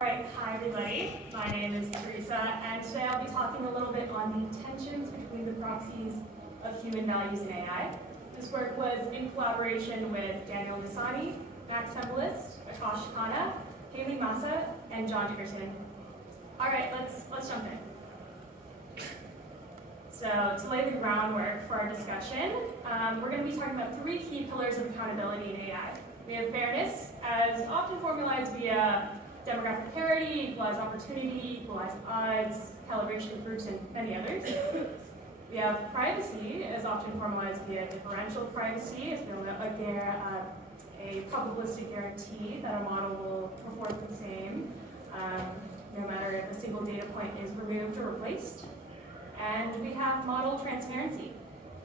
Alright, hi everybody. My name is Teresa, and today I'll be talking a little bit on the tensions between the proxies of human values in AI. This work was in collaboration with Daniel Nisani, Max Sembalist, Akash Khanna, Kaylee Massa, and John Dickerson. Alright, let's jump in. So, to lay the groundwork for our discussion, we're going to be talking about three key pillars of accountability in AI. We have fairness, as often formalized via demographic parity, equalized opportunity, equalized odds, calibration of groups, and many others. We have privacy, as often formalized via differential privacy, as we know, a probabilistic guarantee that a model will perform the same, no matter if a single data point is removed or replaced. And we have model transparency.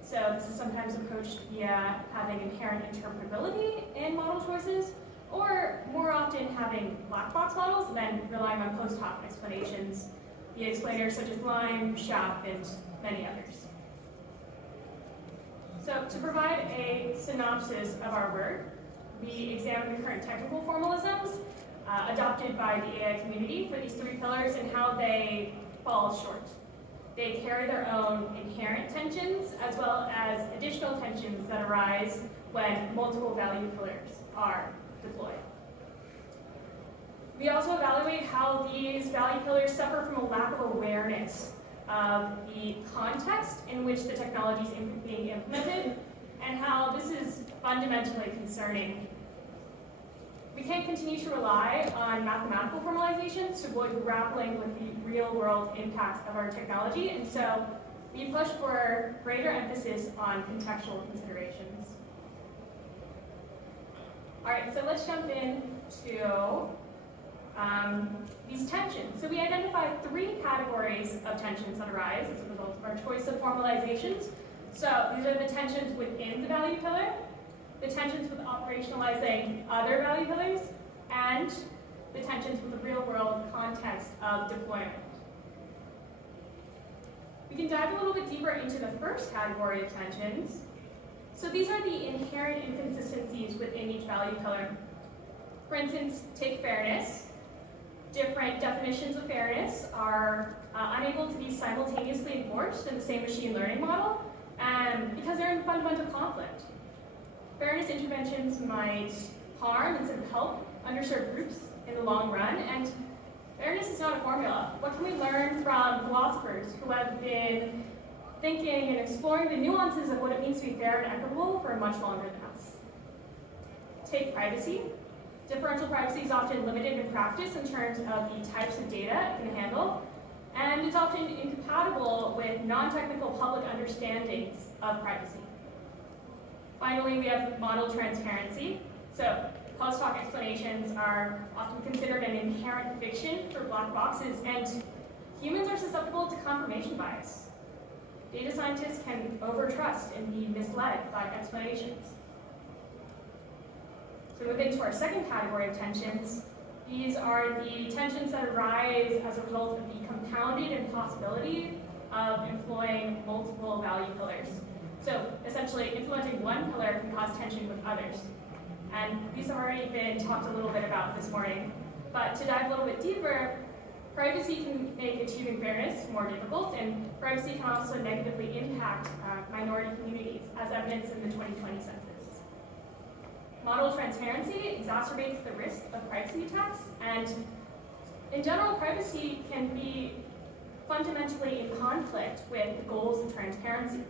So this is sometimes approached via having inherent interpretability in model choices, or more often having black box models and then relying on post hoc explanations via explainers such as Lime, SHAP, and many others. So to provide a synopsis of our work, we examine the current technical formalisms adopted by the AI community for these three pillars and how they fall short. They carry their own inherent tensions as well as additional tensions that arise when multiple value pillars are deployed. We also evaluate how these value pillars suffer from a lack of awareness of the context in which the technology is being implemented and how this is fundamentally concerning. We can't continue to rely on mathematical formalizations to avoid grappling with the real-world impacts of our technology, and so we push for greater emphasis on contextual considerations. All right, so let's jump into these tensions. So we identified three categories of tensions that arise as a result of our choice of formalizations. So these are the tensions within the value pillar, the tensions with operationalizing other value pillars, and the tensions with the real-world context of deployment. We can dive a little bit deeper into the first category of tensions. So these are the inherent inconsistencies within each value pillar. For instance, take fairness. Different definitions of fairness are unable to be simultaneously enforced in the same machine learning model because they're in fundamental conflict. Fairness interventions might harm instead of help underserved groups in the long run, and fairness is not a formula. What can we learn from philosophers who have been thinking and exploring the nuances of what it means to be fair and equitable for much longer than us? Take privacy. Differential privacy is often limited in practice in terms of the types of data it can handle, and it's often incompatible with non-technical public understandings of privacy. Finally, we have model transparency. So post hoc explanations are often considered an inherent fiction for black boxes, and humans are susceptible to confirmation bias. Data scientists can overtrust and be misled by explanations. So moving to our second category of tensions, these are the tensions that arise as a result of the compounded impossibility of employing multiple value pillars. So essentially, implementing one pillar can cause tension with others. And these have already been talked a little bit about this morning. But to dive a little bit deeper, privacy can make achieving fairness more difficult, and privacy can also negatively impact minority communities, as evidenced in the 2020 census. Model transparency exacerbates the risk of privacy attacks, and in general, privacy can be fundamentally in conflict with the goals of transparency.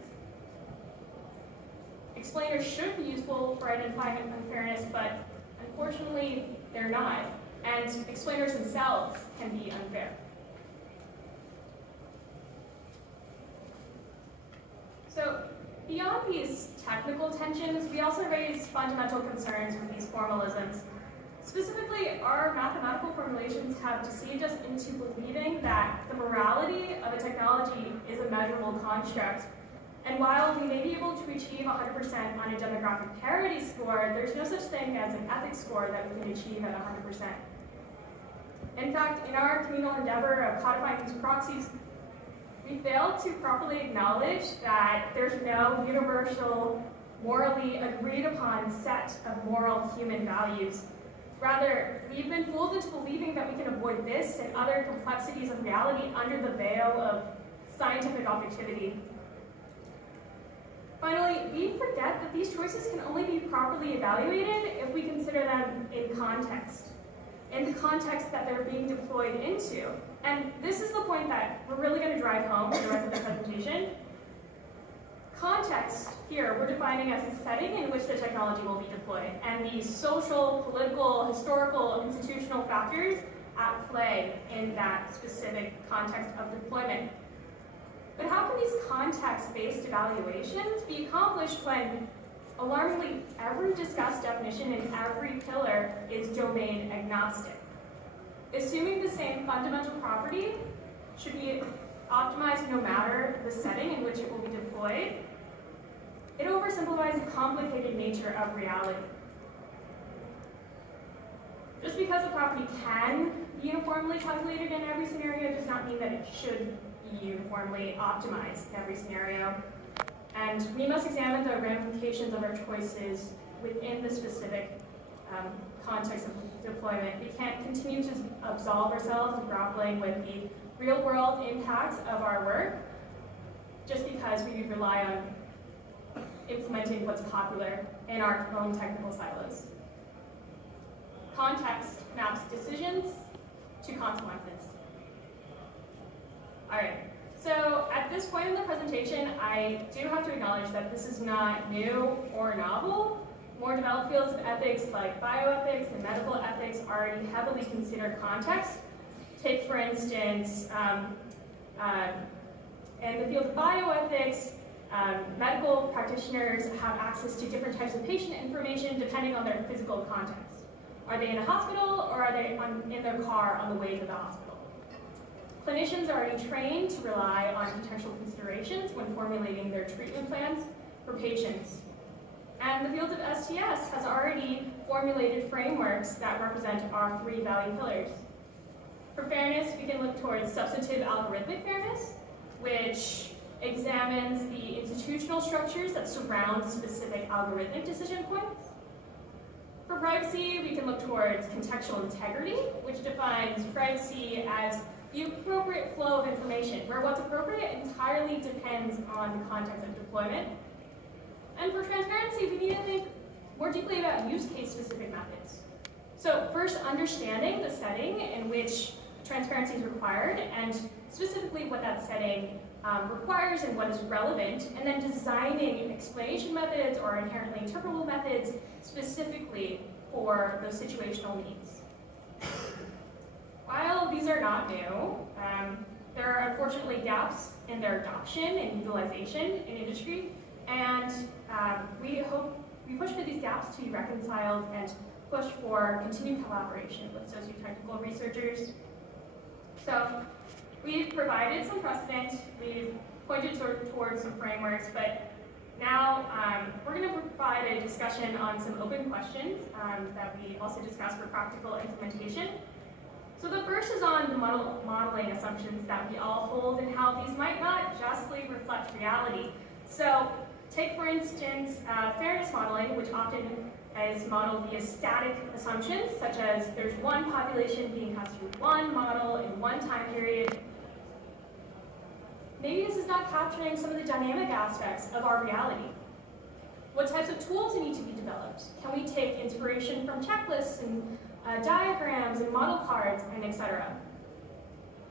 Explainers should be useful for identifying unfairness, but unfortunately, they're not. And explainers themselves can be unfair. So beyond these technical tensions, we also raise fundamental concerns with these formalisms. Specifically, our mathematical formulations have deceived us into believing that the morality of a technology is a measurable construct. And while we may be able to achieve 100% on a demographic parity score, there's no such thing as an ethics score that we can achieve at 100%. In fact, in our communal endeavor of codifying these proxies, we failed to properly acknowledge that there's no universal, morally agreed upon set of moral human values, Rather, we've been fooled into believing that we can avoid this and other complexities of reality under the veil of scientific objectivity. Finally, we forget that these choices can only be properly evaluated if we consider them in context, in the context that they're being deployed into. And this is the point that we're really going to drive home for the rest of the presentation. Context here we're defining as the setting in which the technology will be deployed, and the social, political, historical, institutional factors at play in that specific context of deployment. But how can these context-based evaluations be accomplished when, alarmingly, every discussed definition in every pillar is domain agnostic? Assuming the same fundamental property should be optimized no matter the setting in which it will be deployed, it oversimplifies the complicated nature of reality. Just because a property can be uniformly calculated in every scenario does not mean that it should be uniformly optimized in every scenario. And we must examine the ramifications of our choices within the specific context of deployment. We can't continue to absolve ourselves of grappling with the real-world impacts of our work just because we rely on implementing what's popular in our own technical silos. Context maps decisions to consequences. All right, so at this point in the presentation, I do have to acknowledge that this is not new or novel. More developed fields of ethics like bioethics and medical ethics already heavily consider context. Take, for instance, in the field of bioethics, medical practitioners have access to different types of patient information depending on their physical context. Are they in a hospital, or are they in their car on the way to the hospital? Clinicians are already trained to rely on contextual considerations when formulating their treatment plans for patients. And the field of STS has already formulated frameworks that represent our three value pillars. For fairness, we can look towards substantive algorithmic fairness, which examines the institutional structures that surround specific algorithmic decision points. For privacy, we can look towards contextual integrity, which defines privacy as the appropriate flow of information, where what's appropriate entirely depends on the context of deployment. And for transparency, we need to think more deeply about use case specific methods. So first, understanding the setting in which transparency is required, and specifically what that setting requires and what is relevant, and then designing explanation methods or inherently interpretable methods specifically for those situational needs. While these are not new, there are unfortunately gaps in their adoption and utilization in industry, and we push for these gaps to be reconciled and push for continued collaboration with sociotechnical researchers. So we've provided some precedent, we've pointed towards some frameworks, but now we're going to provide a discussion on some open questions that we also discussed for practical implementation. So the first is on the modeling assumptions that we all hold and how these might not justly reflect reality. So take, for instance, fairness modeling, which often is modeled via static assumptions, such as there's one population being passed through one model in one time period. Maybe this is not capturing some of the dynamic aspects of our reality. What types of tools need to be developed? Can we take inspiration from checklists and diagrams and model cards, and etc.?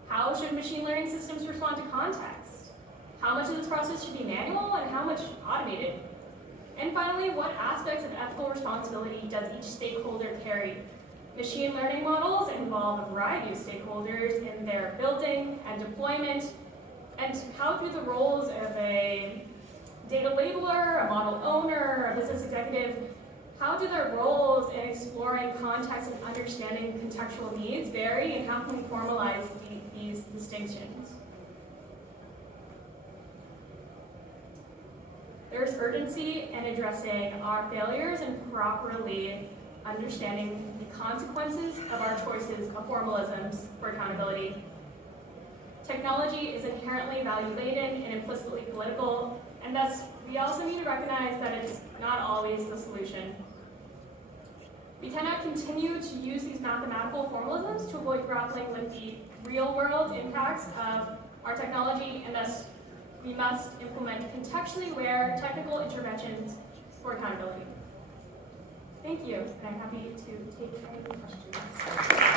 How should machine learning systems respond to context? How much of this process should be manual and how much automated? And finally, what aspects of ethical responsibility does each stakeholder carry? Machine learning models involve a variety of stakeholders in their building and deployment. And how do the roles of a data labeler, a model owner, a business executive, how do their roles in exploring context and understanding contextual needs vary, and how can we formalize these distinctions? There's urgency in addressing our failures and properly understanding the consequences of our choices of formalisms for accountability. Technology is inherently value-laden and implicitly political, and thus we also need to recognize that it's not always the solution. We cannot continue to use these mathematical formalisms to avoid grappling with the real-world impacts of our technology, and thus we must implement contextually aware technical interventions for accountability. Thank you, and I'm happy to take any questions.